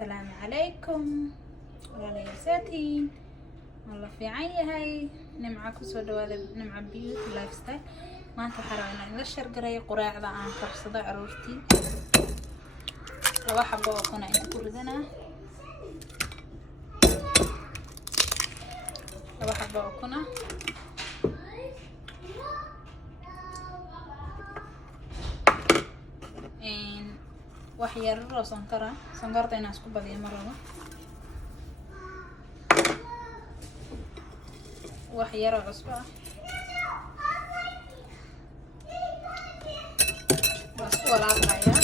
السلام عليكم ولا يساتين والله في عيهاي نمعة كسر دوالة نمعة بيوت لايف ستايل ما أنت حرام إن الشر قري قراع ذا عن كرصة عروتي لو حبوا أكون عند كل ذنا لو حبوا أكون إن وحير رو سنقرة ناس كوبا مرة وحير عصبة بس ولا قايا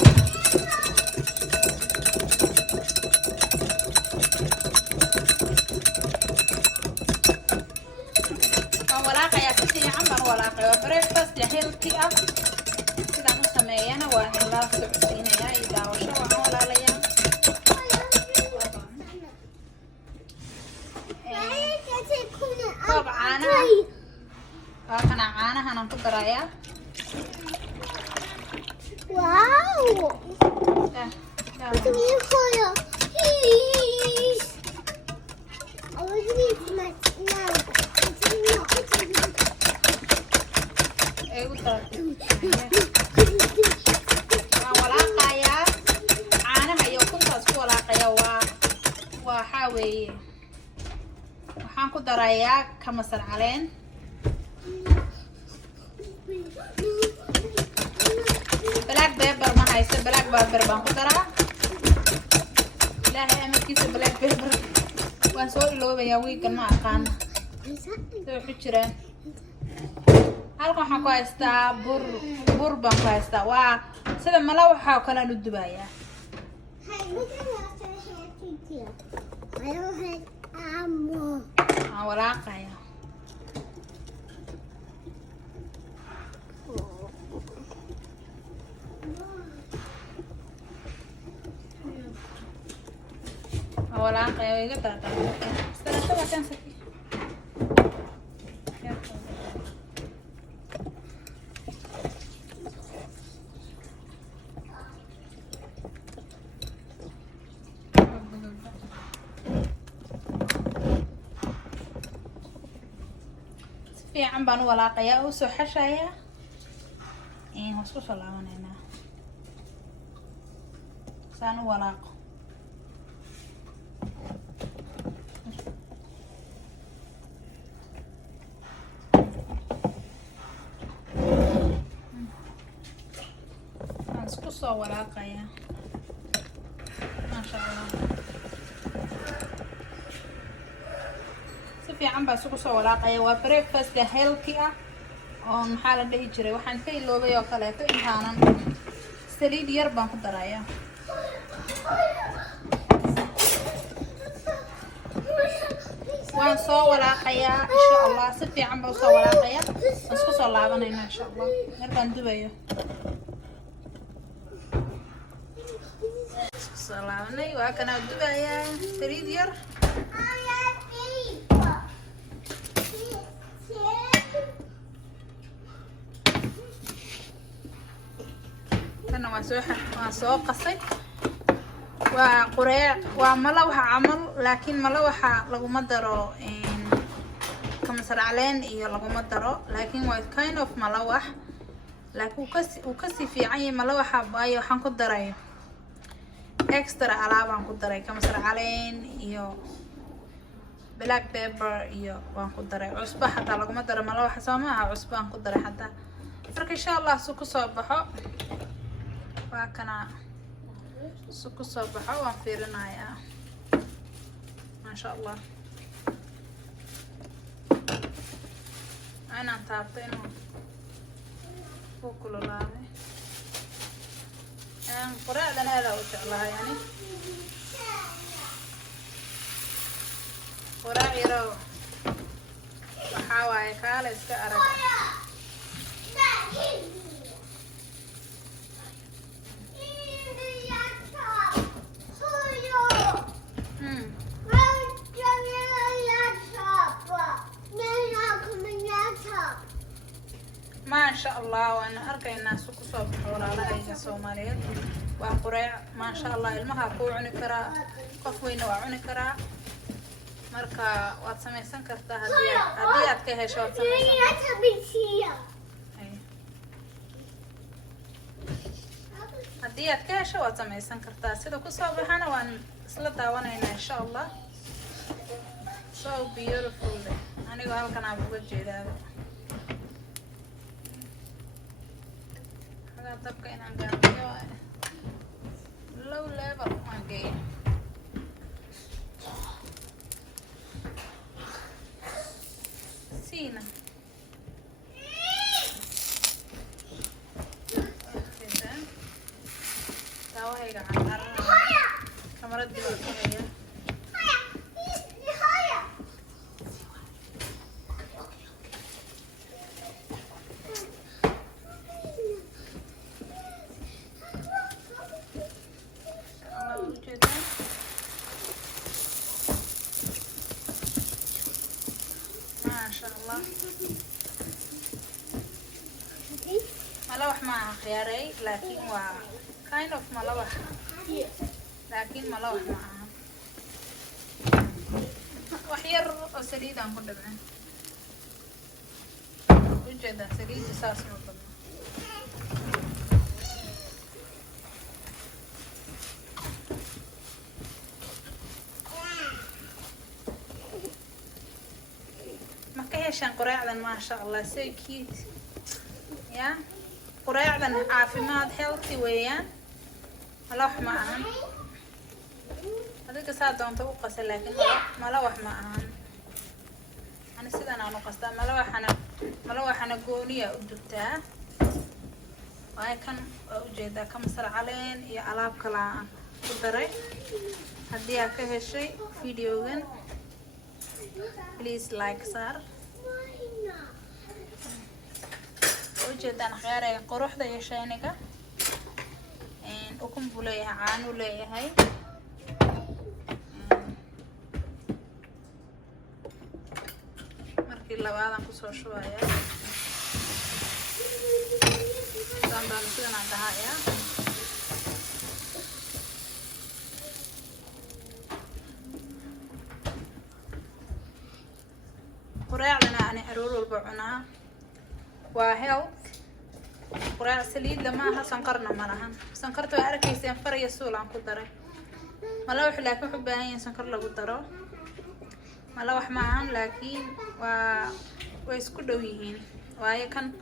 ولا قايا كتير عمر ولا قايا بريكفاست يحيل كيا كذا مسمينا واحد لا سبعين يا إذا وشوا ولا ليا طبعا أنا عانها أنا قدرايا واو كمية خيا walaaqaya caanaha iyo kuntaas ku walaaqaya waxaa weeye waxaan ku darayaa kamasar caleen black pepper ma hayso black pepper baan ku daraa ilaahay amarkiisa black pepper waan soo iloobayaa wiigan ma aqaan soo xujiraan halkan waxaan ku haystaa bur baan ku haystaa waa sida mala waxaa kala lu dubayaa walaaqaya walaaqaya way iga daaqay sanadada kan saki fiican baan u walaaqayaa oo soo xashaya wasku soo laabanayna saan u walaaqo isku soo walaaqaya maasha Allah fiican baa isugu soo walaaqaya waa breakfast healthy ah oo maxaa la dhihi jiray waxaan ka iloobay oo kaleeto intaanan saliid yar baan ku darayaa waan soo walaaqayaa insha Allah si fiican baan soo walaaqayaa isku soo laabanayna insha Allah markaan dubayo isku soo laabanay waa kana dubayaa saliid yar waan soo qasay waa qureec waa malawaxa camal laakiin malawaxa laguma daro kamasar caleen iyo laguma daro laakiin waa kind of malawax laakiin uu kasii fiican yahay malawaxa waayo waxaan ku daray extra alaabaan ku daray kamasar caleen iyo black pepper iyo waan ku daray cusbo xataa laguma daro malawaxa soo maaha cusbo aan ku daray xataa marka insha Allah soo ku soo baxo waa kana soo ku soo baxo waan fiirinayaa maasha Allah ana taabtay inuu ku kululaado quraacdan aad u jeclahay yani quraac yaro waxaa waaye kaala iska arag ما شاء الله وانا اركينا سوق صوب حولا لا ايجا سوماليات وقريع ما شاء الله المها كو عني كرا qof weyna waa cuni karaa marka waad samaysan kartaa haddii aad ka hesho waad samaysan haddii aad ka hesho waad samaysan kartaa sida kusoo baxana waan isla daawanaynaa insha allah so beautiful anigoo halkan aan uga jeedaaba hagaa dabka inaan gaarsiiyo low level aan geeyo siina daawahayga caaranaya kamaradii waa kahaya ملوح مع خياري لكن kind of ملوح لكن ملوح معها وحير سليد عن كل بعين وجد سليد أساس مطلع ما كهشان قراعدا ما شاء الله so cute يا قراعدا عافيمات healthy ويان ملوح معها هذيك ساعة دون توقس لكن ملوح معها أنا سيدا أنا نقصتها ملوح أنا قونية أدبتها وهي كان أوجدها كمسر علين يا ألاب كلا قدري هديها كهشي فيديوين please like صار وجدان خياري قروح دا يشينيكا إن أكون بوليها عانو ليهاي مركي اللوادان كسو شوية دان سيدان عندها يا قراعنا أنا أرور البعنا وهيلث قراع سليد لما سنقرنا مرها سنقرت وأركي سنفر يسول عن قدره ملوح لكن حبانين سنقر له قدره ملوح معهم لكن ويسكدويهين وهي كان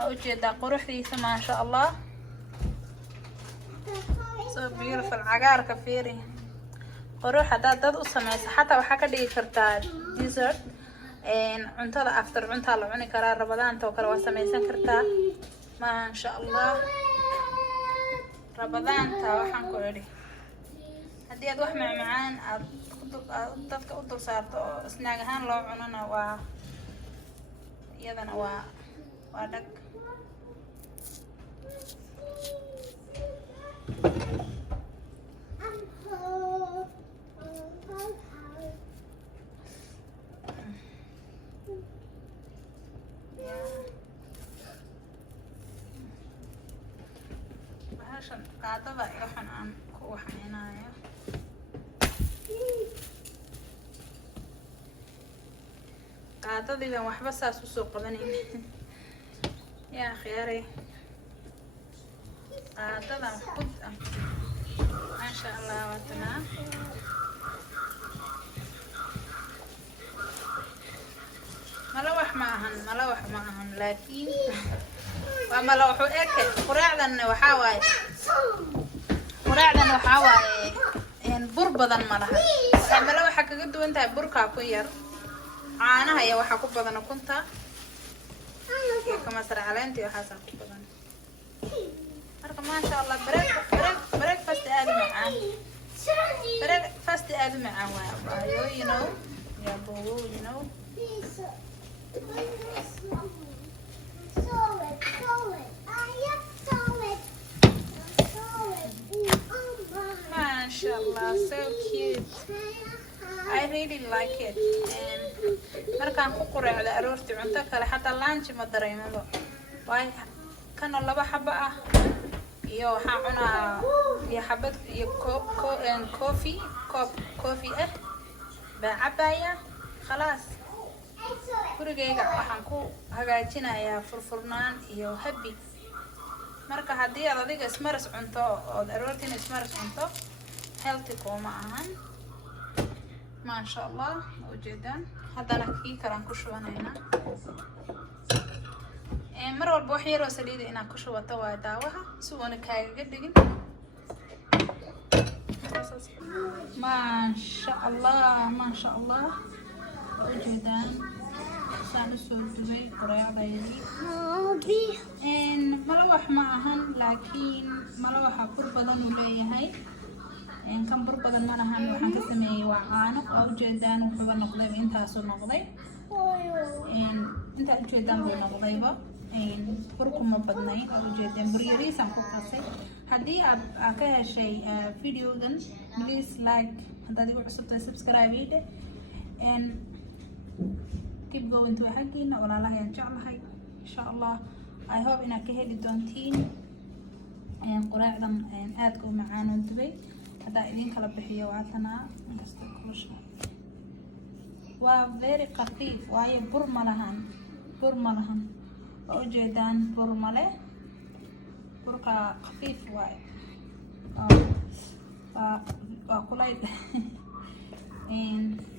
أوجد قروح ليس ما شاء الله so beautiful عقار كفيري قروح داد أصميس حتى وحكا دي كرتا dessert cuntada after cuntaa la cuni karaa rabadaanta oo kale waa samaysan kartaa maasha allah rabadaanta waxaan ku idhi haddii aad wax macmacaan aad dadka u dul saarto oo snaag ahaan loo cunana waa iyadana waa dhag bahashan qaadada iyo waxan aan ku waxaynayo qaadadiiban waxba saas usoo qabanaynin yaa khiyaaray qaadadan kud ah maasha allah watanaa ملوح معهم لكن وملوح أكل قراعنا وحاواي إن بربضا مرها ملوح كجد وأنت بركة كوير عانها يا وحكوا بدنا كنت كما سرع على أنت وحاسة بدنا مركب ما شاء الله بريك فاست آدم معاه بريك فاست آدم معاه you know يا بو you know MashaAllah, so cute. I really like it. And markaan ku quraacdo aroortii cunto kale xataa lunch ma dareemado. Waayo kan laba xabo ah iyo waxaan cunaa iyo xabad iyo coffee كوب كوفي بعباية خلاص gurigayga waxaan ku hagaajinayaa furfurnaan iyo happy marka haddii aad adiga ismaris cunto oo aroortiin ismaris cunto healthy kuma ahan maasha Allah ujeedaan haddana kii karan ku shubanaynaa mar walba wax yar oo saliid inaad ku shubato waa daawaha si uuna kaaga dhigin maasha Allah ujeedaan saan usoo dubay quraacdaydii malawax ma ahan laakiin malawaxa bur badan uu leeyahay kan bur badan ma lahan waxaan ka sameeyey waa caano oo ujeedaan wuxuuba noqdayba intaasuu noqday intaa ujeedaan buu noqdayba burkuma badnayn oo ujeedaan buryariisaan ku qasay haddii aad ka heshay videogan please like haddaad igu cusubtahay subscribe ii dheh keep going to حقنا ولا لا ينجعلها إن شاء الله I hope إنك هذي دونتين قراءة آدكم معانا دبي هذا إذن كلا بحية وعثنا و very خفيف وهي برملهن وجدان برمله بركة خفيف واي وقليل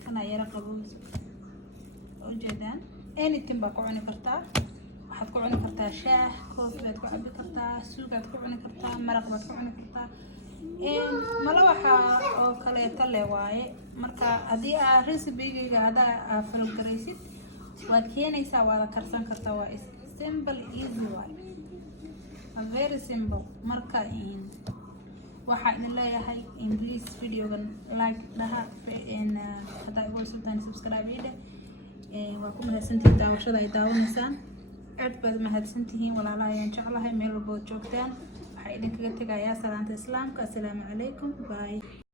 أنا يرقبوز ujeedaan anything baa ku cuni kartaa waxaad ku cuni kartaa shaah koofi baad ku cabi kartaa suugaad ku cuni kartaa maraq baad ku cuni kartaa malawaxa oo kaleeto le waaye marka haddii aad recipegayga haddaa falgaraysid waad keenaysaa waada karsan kartaa waa simple easy waaye very simple marka waxaa idin leeyahay please videogan like dhaha haddaa igu cusubtaan subscribe ii dheh waa ku mahadsantihiin daawashada ay daawanaysaan aad baad mahadsantihiin walaalaha ayaan jeclahay meel walba oo joogtaan waxaa idinkaga tegayaa salaanta islaamka assalaamu calaykum bye